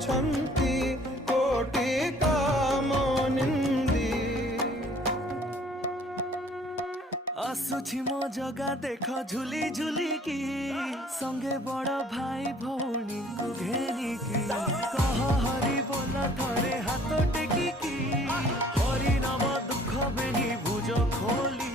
छंती कोटि काम निंदी। आसुछि मो जगा देख झुली झुली की संगे बड़ भाई भौणी को घेनी की कह हरि बोल थरे हाथ टेकी की हरि नाम दुख बेनी भुज खोली